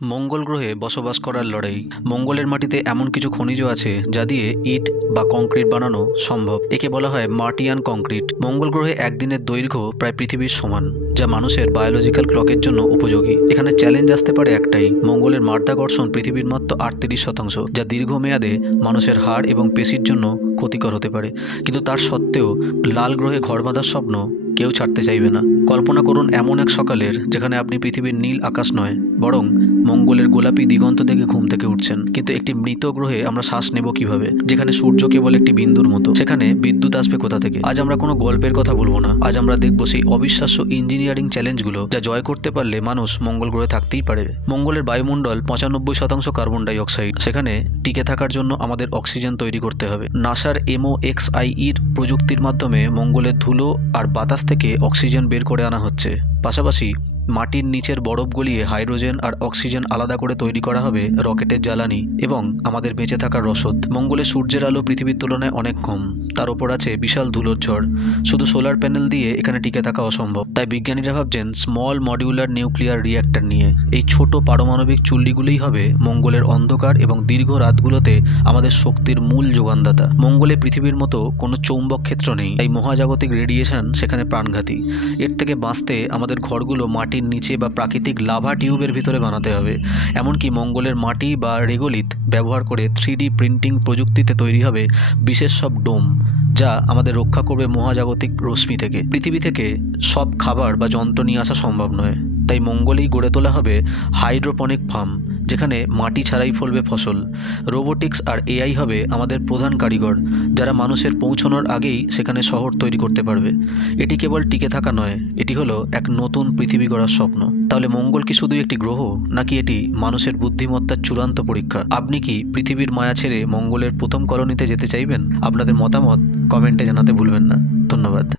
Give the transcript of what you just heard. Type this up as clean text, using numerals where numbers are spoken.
মঙ্গল গ্রহে বসবাস করার লড়াই। মঙ্গলের মাটিতে এমন কিছু খনিজ আছে যা দিয়ে ইট বা কংক্রিট বানানো সম্ভব। একে বলা হয় মার্টিয়ান কংক্রিট। মঙ্গল গ্রহে একদিনের দৈর্ঘ্য প্রায় পৃথিবীর সমান, যা মানুষের বায়োলজিক্যাল ক্লকের জন্য উপযোগী। এখানে চ্যালেঞ্জ আসতে পারে একটাই, মঙ্গলের মাধ্যাকর্ষণ পৃথিবীর মাত্র 38%, যা দীর্ঘমেয়াদে মানুষের হাড় এবং পেশির জন্য ক্ষতিকর হতে পারে। কিন্তু তার সত্ত্বেও লাল গ্রহে ঘর বাঁধার স্বপ্ন কেউ ছাড়তে চাইবে না। কল্পনা করুন এমন এক সকালের যেখানে আপনি পৃথিবীর নীল আকাশ নয়, বরং মঙ্গলের গোলাপি দিগন্ত থেকে ঘুম থেকে উঠছেন। কিন্তু একটি মৃত গ্রহে আমরা শ্বাস নেব কিভাবে, যেখানে সূর্য কেবল একটি বিন্দুর মতো? সেখানে বিদ্যুৎ আসবে কোথা থেকে? আজ আমরা কোনো গল্পের কথা বলবো না, আজ আমরা দেখব সেই অবিশ্বাস্য ইঞ্জিনিয়ারিং চ্যালেঞ্জগুলো যা জয় করতে পারলে মানুষ মঙ্গল গ্রহে থাকতেই পারে। মঙ্গলের বায়ুমণ্ডল 95% কার্বন ডাই অক্সাইড। সেখানে টিকে থাকার জন্য আমাদের অক্সিজেন তৈরি করতে হবে। নাসার MOXIE প্রযুক্তির মাধ্যমে মঙ্গলের ধুলো আর বাতাস থেকে অক্সিজেন বের করে আনা হচ্ছে। পাশাপাশি মাটির নিচের বরফ গলিয়ে হাইড্রোজেন আর অক্সিজেন আলাদা করে তৈরি করা হবে রকেটের জ্বালানি এবং আমাদের বেঁচে থাকার রসদ। মঙ্গলে সূর্যের আলো পৃথিবীর তুলনায় অনেক কম, তার ওপর আছে বিশাল ধুলোর ঝড়। শুধু সোলার প্যানেল দিয়ে এখানে টিকে থাকা অসম্ভব। তাই বিজ্ঞানীরা ভাবছেন স্মল মডিউলার নিউক্লিয়ার রিঅ্যাক্টর নিয়ে। এই ছোট পারমাণবিক চুল্লিগুলোই হবে মঙ্গলের অন্ধকার এবং দীর্ঘ রাতগুলোতে আমাদের শক্তির মূল যোগানদাতা। মঙ্গলে পৃথিবীর মতো কোনো চৌম্বক ক্ষেত্র নেই, তাই মহাজাগতিক রেডিয়েশন সেখানে প্রাণঘাতী। এর থেকে বাঁচতে আমাদের ঘরগুলো মাটির নিচে বা প্রাকৃতিক লাভা টিউবের ভিতরে বানাতে হবে। এমনকি মঙ্গলের মাটি বা রেগোলিথ ব্যবহার করে 3D প্রিন্টিং প্রযুক্তিতে তৈরি হবে বিশেষ সব ডোম, যা আমাদের রক্ষা করবে মহাজাগতিক রশ্মি থেকে। পৃথিবী থেকে সব খাবার বা যন্ত্র নিয়ে আসা সম্ভব নয়, তাই মঙ্গলেই গড়ে তোলা হবে হাইড্রোপনিক ফার্ম, যেখানে মাটি ছাড়াই ফলবে ফসল। রোবোটিক্স আর AI হবে আমাদের প্রধান কারিগর, যারা মানুষের পৌঁছানোর আগেই সেখানে শহর তৈরি করতে পারবে। এটি কেবল টিকে থাকা নয়, এটি হলো এক নতুন পৃথিবী গড়ার স্বপ্ন। তাহলে মঙ্গল কি শুধু একটি গ্রহ, নাকি এটি মানুষের বুদ্ধিমত্তার চূড়ান্ত পরীক্ষা? আপনি কি পৃথিবীর মায়া ছেড়ে মঙ্গলের প্রথম কলোনিতে যেতে চাইবেন? আপনাদের মতামত কমেন্টে জানাতে ভুলবেন না। ধন্যবাদ।